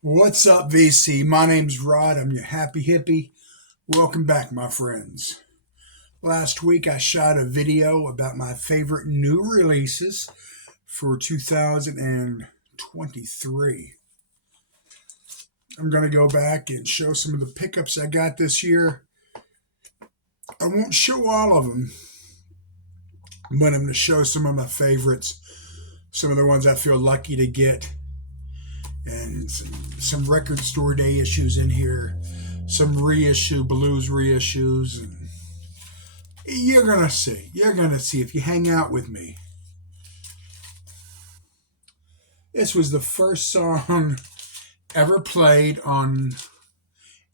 What's up, VC? My name's Rod. I'm your happy hippie. Welcome back, my friends. Last week I shot a video about my favorite new releases for 2023. I'm going to go back and show some of the pickups I got this year. I won't show all of them, but I'm going to show some of my favorites, some of the ones I feel lucky to get, and some record store day issues in here, some blues reissues, and you're gonna see. You're gonna see if you hang out with me. This was the first song ever played on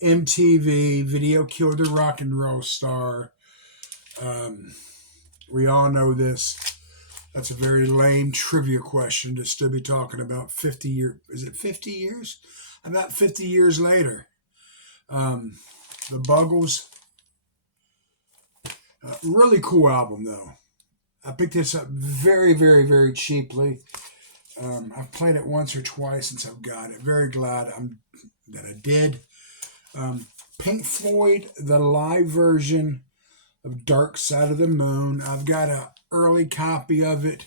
MTV. Video Killed the Rock and Roll Star. We all know this. That's a very lame trivia question to still be talking about 50 years. Is it 50 years? About 50 years later. The Buggles. Really cool album, though. I picked this up very, very, very cheaply. I've played it once or twice since I've got it. Very glad that I did. Pink Floyd, the live version of Dark Side of the Moon. I've got an early copy of it.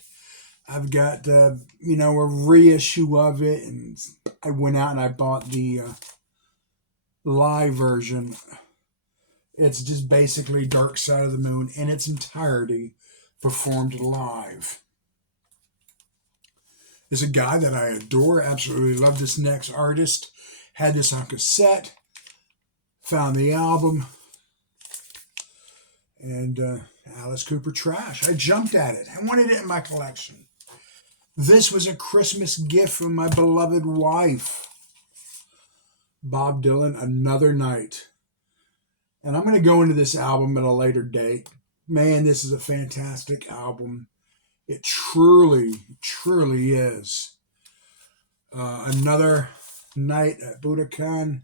I've got, a reissue of it. And I went out and I bought the live version. It's just basically Dark Side of the Moon in its entirety performed live. There's a guy that I adore, absolutely love this next artist. Had this on cassette, found the album, and Alice Cooper Trash. I jumped at it. I wanted it in my collection. This was a Christmas gift from my beloved wife. Bob Dylan, Another Night. And I'm going to go into this album at a later date. Man, this is a fantastic album. It truly, truly is. Another Night at Budokan.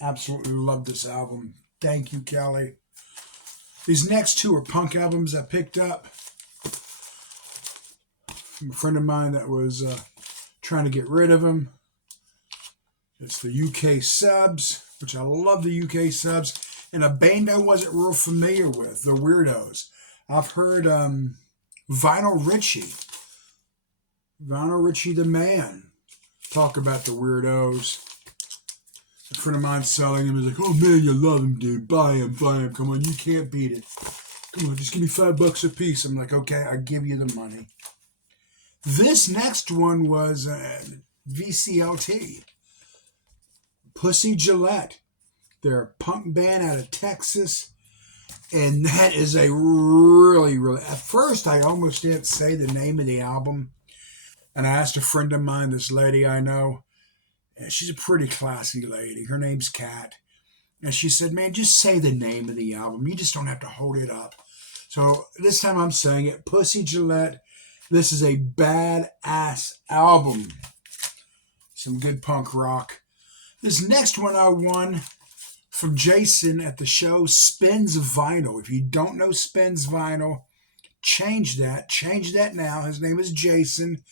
Absolutely love this album. Thank you, Kelly. These next two are punk albums I picked up from a friend of mine that was trying to get rid of them. It's the UK Subs, which I love the UK Subs, and a band I wasn't real familiar with, the Weirdos. I've heard Vinyl Richie the Man, talk about the Weirdos. A friend of mine selling him is like, oh man, you love him, dude. Buy him. Come on, you can't beat it. Come on, just give me $5 a piece. I'm like, okay, I'll give you the money. This next one was VCLT. Pussy Gillette. They're a punk band out of Texas. And that is a really, really... At first, I almost didn't say the name of the album. And I asked a friend of mine, this lady I know, and she's a pretty classy lady. Her name's Kat. And she said, man, just say the name of the album. You just don't have to hold it up. So this time I'm saying it. Pussy Gillette. This is a badass album. Some good punk rock. This next one I won from Jason at the show, Spins Vinyl. If you don't know Spins Vinyl, change that. Change that now. His name is Jason.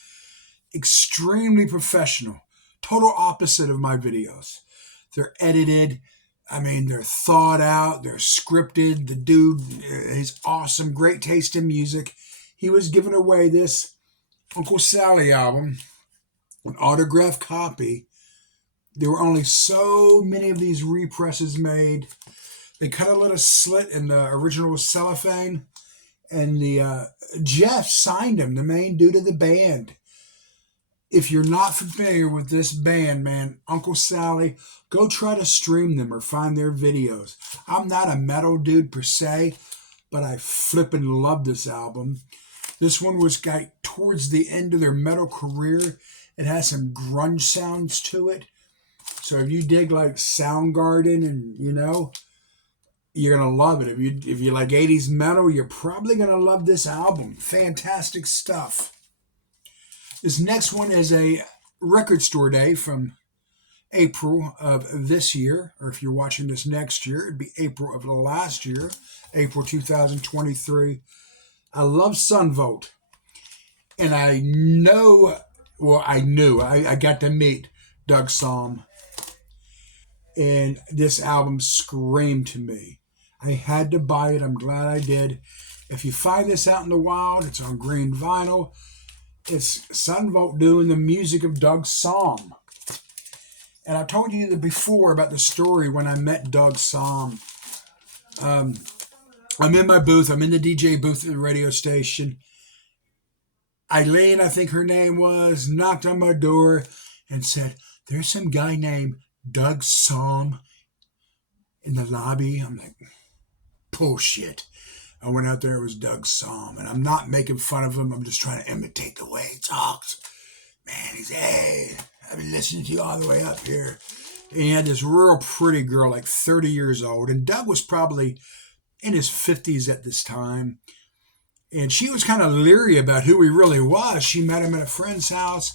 Extremely professional. Total opposite of my videos. They're edited. I mean, they're thought out. They're scripted. The dude is awesome. Great taste in music. He was giving away this Uncle Sally album, an autographed copy. There were only so many of these represses made. They cut a little slit in the original cellophane, and the Jeff signed him, the main dude of the band. If you're not familiar with this band, man, Uncle Sally, go try to stream them or find their videos. I'm not a metal dude per se, but I flippin' love this album. This one was towards the end of their metal career. It has some grunge sounds to it. So if you dig like Soundgarden and, you're going to love it. If you like 80s metal, you're probably going to love this album. Fantastic stuff. This next one is a record store day from April of this year. Or if you're watching this next year, it'd be April of last year, April 2023. I love Sunvolt. And I know well, I knew. I got to meet Doug Sahm, and this album screamed to me. I had to buy it. I'm glad I did. If you find this out in the wild, it's on green vinyl. It's Sunvolt doing the music of Doug Sahm. And I told you before about the story when I met Doug Sahm. I'm in my booth. I'm in the DJ booth at the radio station. Eileen, I think her name was, knocked on my door and said, "There's some guy named Doug Sahm in the lobby." I'm like, bullshit. I went out there, it was Doug Sahm. And I'm not making fun of him. I'm just trying to imitate the way he talks. Man, he's, "Hey, I've been listening to you all the way up here." And he had this real pretty girl, like 30 years old. And Doug was probably in his 50s at this time. And she was kind of leery about who he really was. She met him at a friend's house.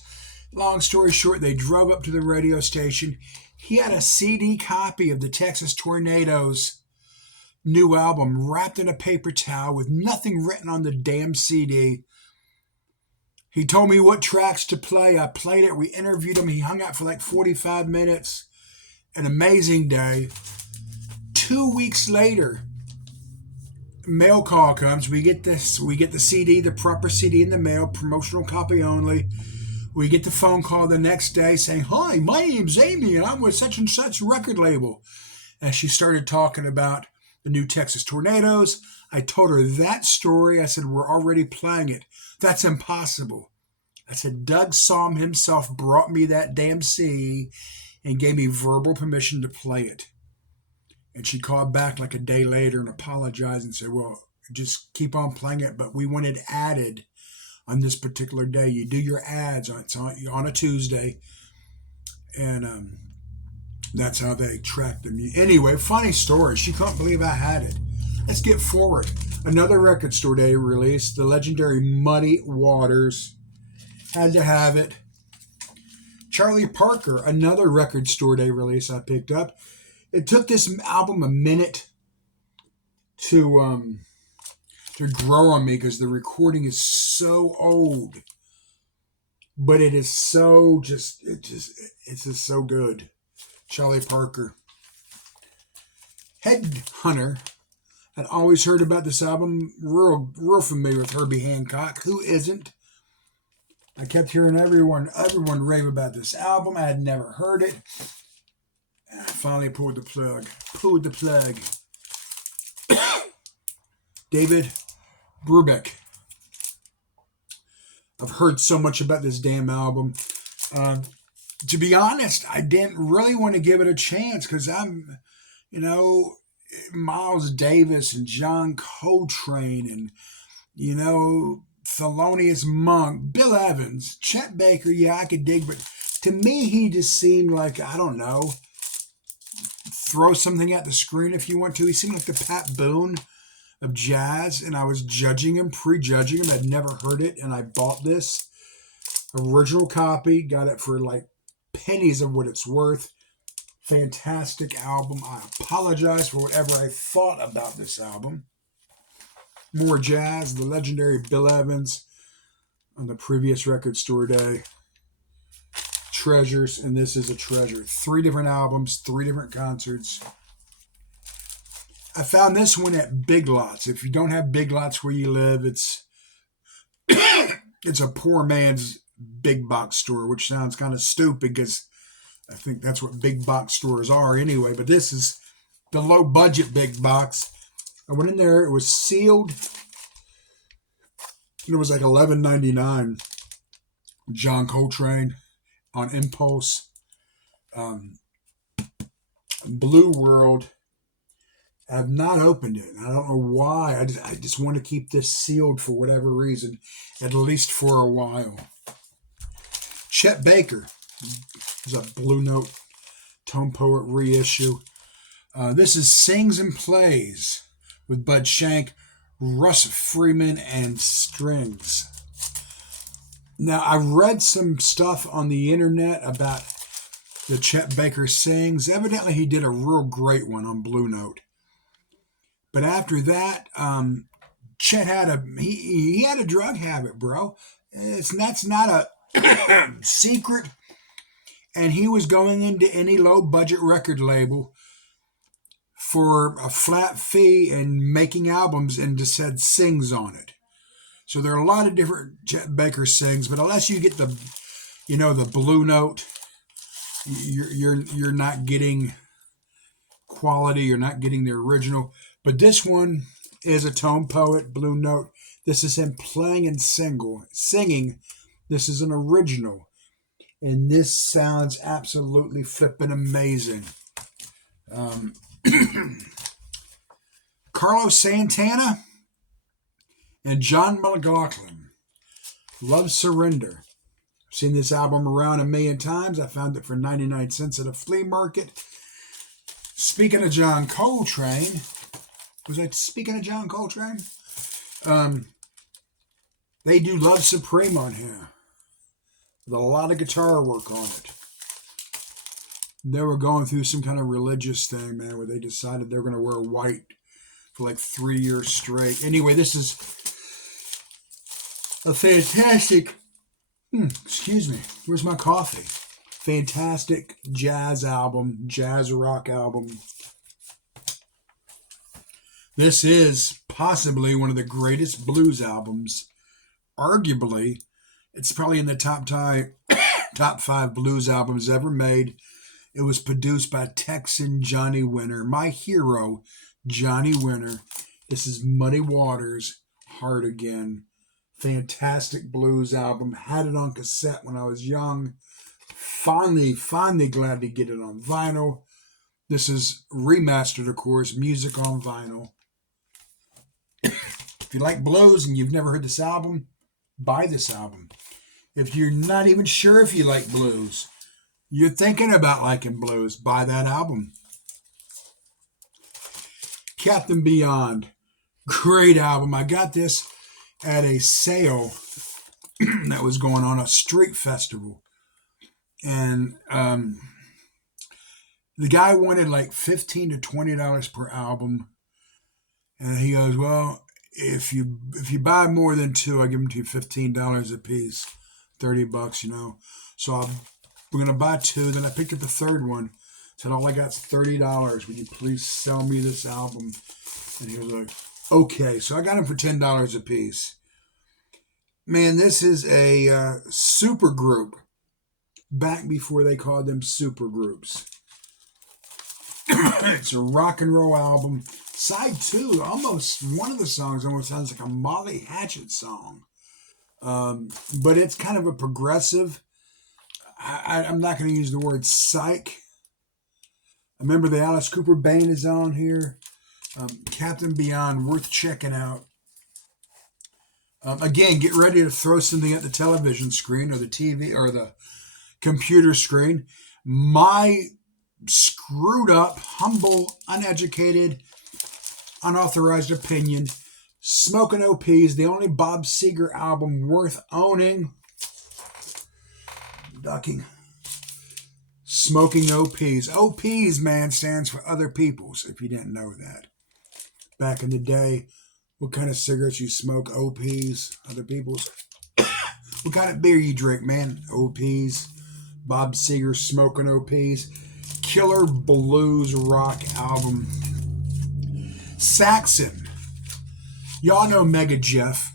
Long story short, they drove up to the radio station. He had a CD copy of the Texas Tornadoes new album wrapped in a paper towel with nothing written on the damn CD. He told me what tracks to play. I played it. We interviewed him. He hung out for like 45 minutes. An amazing day. 2 weeks later, mail call comes. We get this. We get the CD, the proper CD in the mail, promotional copy only. We get the phone call the next day saying, "Hi, my name's Amy, and I'm with such and such record label." And she started talking about the new Texas Tornadoes. I told her that story. I said, "We're already playing it." "That's impossible." I said, "Doug Sahm himself brought me that damn CD and gave me verbal permission to play it." And she called back like a day later and apologized and said, "Well, just keep on playing it, but we want it added on this particular day. You do your ads on a Tuesday." And that's how they track the music. Anyway, funny story. She couldn't believe I had it. Let's get forward. Another record store day release, the legendary Muddy Waters. Had to have it. Charlie Parker, another record store day release I picked up. It took this album a minute to grow on me because the recording is so old, but it is it's just so good. Charlie Parker. Headhunter. I'd always heard about this album. Real familiar with Herbie Hancock. Who isn't? I kept hearing everyone rave about this album. I had never heard it. And I finally pulled the plug. David Brubeck. I've heard so much about this damn album. To be honest, I didn't really want to give it a chance because I'm, Miles Davis and John Coltrane and, Thelonious Monk, Bill Evans, Chet Baker. Yeah, I could dig, but to me, he just seemed like, I don't know, throw something at the screen if you want to. He seemed like the Pat Boone of jazz, and I was prejudging him. I'd never heard it, and I bought this original copy, got it for like pennies of what it's worth. Fantastic album. I apologize for whatever I thought about this album. More jazz, the legendary Bill Evans on the previous record store day. Treasures, and this is a treasure. 3 different albums, 3 different concerts. I found this one at Big Lots. If you don't have Big Lots where you live, it's a poor man's big box store, which sounds kind of stupid because I think that's what big box stores are anyway. But this is the low budget big box. I went in there. It was sealed. It was like $11.99. John Coltrane on Impulse. Blue World. I have not opened it. I don't know why. I just want to keep this sealed for whatever reason, at least for a while. Chet Baker is a Blue Note Tone Poet reissue. This is Sings and Plays with Bud Shank, Russ Freeman, and Strings. Now, I read some stuff on the internet about the Chet Baker Sings. Evidently, he did a real great one on Blue Note. But after that, Chet had he had a drug habit, bro. That's not secret, and he was going into any low budget record label for a flat fee and making albums and just had sings on it. So there are a lot of different Chet Baker sings, but unless you get the blue note, you're not getting quality. You're not getting the original. But this one is a tone poet, blue note. This is him playing and singing. This is an original, and this sounds absolutely flippin' amazing. Um, Carlos Santana and John McLaughlin, Love Surrender. I've seen this album around a million times. I found it for 99 cents at a flea market. Speaking of John Coltrane, they do Love Supreme on here with a lot of guitar work on it. They were going through some kind of religious thing, man, where they decided they were going to wear white for like 3 years straight. Anyway, this is a fantastic, excuse me, where's my coffee? Fantastic jazz album, jazz rock album. This is possibly one of the greatest blues albums. Arguably, it's probably in the top 5 blues albums ever made. It was produced by Texan Johnny Winter, my hero, Johnny Winter. This is Muddy Waters, Hard Again. Fantastic blues album. Had it on cassette when I was young. Finally glad to get it on vinyl. This is remastered, of course, music on vinyl. If you like blues and you've never heard this album, buy this album. If you're not even sure if you like blues, you're thinking about liking blues, buy that album. Captain Beyond, great album. I got this at a sale that was going on, a street festival. And the guy wanted like $15 to $20 per album. And he goes, well, if you buy more than 2, I give them to you $15 a piece, $30, So we're going to buy 2. Then I picked up the third one. Said, all I got's $30. Would you please sell me this album? And he was like, okay. So I got him for $10 a piece. Man, this is a super group. Back before they called them super groups. It's a rock and roll album. Side 2, almost one of the songs almost sounds like a Molly Hatchet song. But it's kind of a progressive. I'm not going to use the word psych. I remember the Alice Cooper Band is on here. Captain Beyond, worth checking out. Again, get ready to throw something at the television screen or the TV or the computer screen. My screwed up, humble, uneducated, unauthorized opinion. Smoking OPs, the only Bob Seger album worth owning. Ducking. Smoking OPs. OPs, man, stands for other people's, if you didn't know that. Back in the day, what kind of cigarettes you smoke? OPs, other people's. What kind of beer you drink, man? OPs. Bob Seger, Smoking OPs. Killer blues rock album. Saxon. Y'all know Mega Jeff.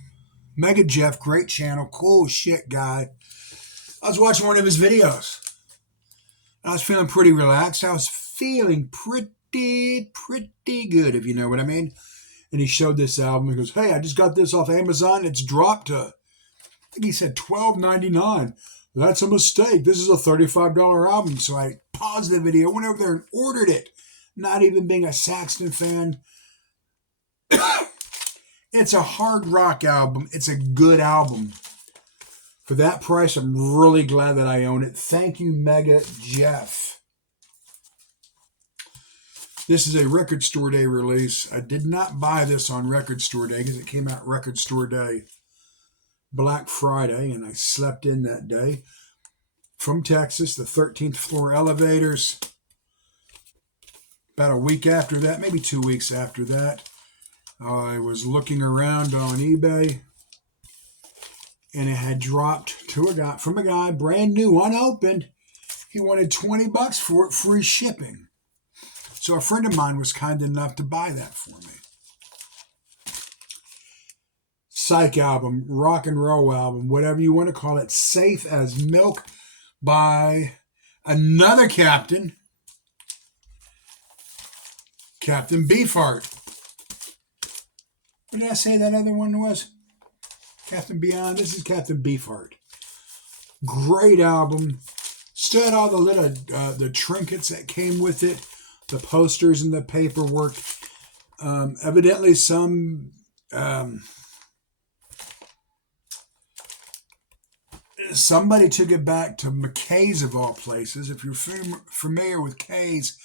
Mega Jeff, great channel, cool shit guy. I was watching one of his videos. I was feeling pretty relaxed. I was feeling pretty good, if you know what I mean. And he showed this album. He goes, hey, I just got this off Amazon. It's dropped to, I think he said $12.99. That's a mistake. This is a $35 album. So I paused the video, went over there and ordered it. Not even being a Saxon fan. It's a hard rock album. It's a good album. For that price, I'm really glad that I own it. Thank you, Mega Jeff. This is a Record Store Day release. I did not buy this on Record Store Day because it came out Record Store Day, Black Friday, and I slept in that day. From Texas, the 13th Floor Elevators. About a week after that, maybe 2 weeks after that, I was looking around on eBay. and it had dropped to from a guy, brand new, unopened. He wanted $20 for it, free shipping. So a friend of mine was kind enough to buy that for me. Psych album, rock and roll album, whatever you want to call it, Safe as Milk by another captain, Captain Beefheart. What did I say that other one was? Captain Beyond. This is Captain Beefheart. Great album. Still had all the little the trinkets that came with it, the posters and the paperwork. Evidently, somebody took it back to McKay's of all places. If you're familiar with Kay's,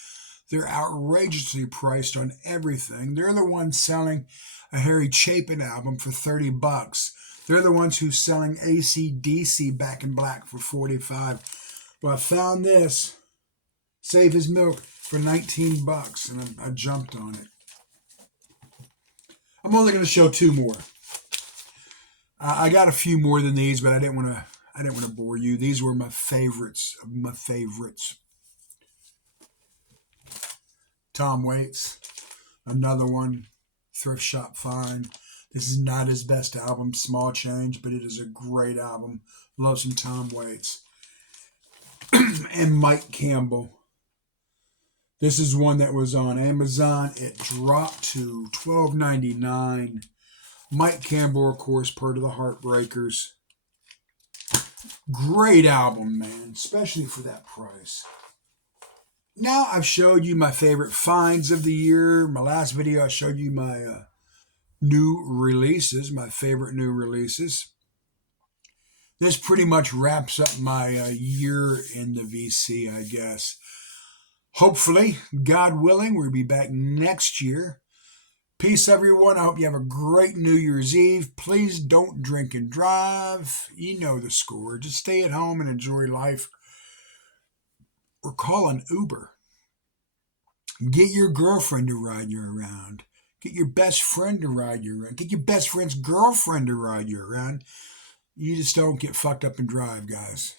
they're outrageously priced on everything. They're the ones selling a Harry Chapin album for $30. They're the ones who's selling AC/DC Back in Black for $45. Well, I found this, Safe as Milk, for $19, and I jumped on it. I'm only going to show two more. I got a few more than these, but I didn't want to bore you. These were my favorites of my favorites. Tom Waits, another one, thrift shop find. This is not his best album, Small Change, but it is a great album. Love some Tom Waits. And Mike Campbell. This is one that was on Amazon. It dropped to $12.99. Mike Campbell, of course, part of the Heartbreakers. Great album, man, especially for that price. Now I've showed you my favorite finds of the year. My last video, I showed you my new releases, my favorite new releases. This pretty much wraps up my year in the VC, I guess. Hopefully, God willing, we'll be back next year. Peace, everyone. I hope you have a great New Year's Eve. Please don't drink and drive. You know the score. Just stay at home and enjoy life. Or call an Uber. Get your girlfriend to ride you around. Get your best friend to ride you around. Get your best friend's girlfriend to ride you around. You just don't get fucked up and drive, guys.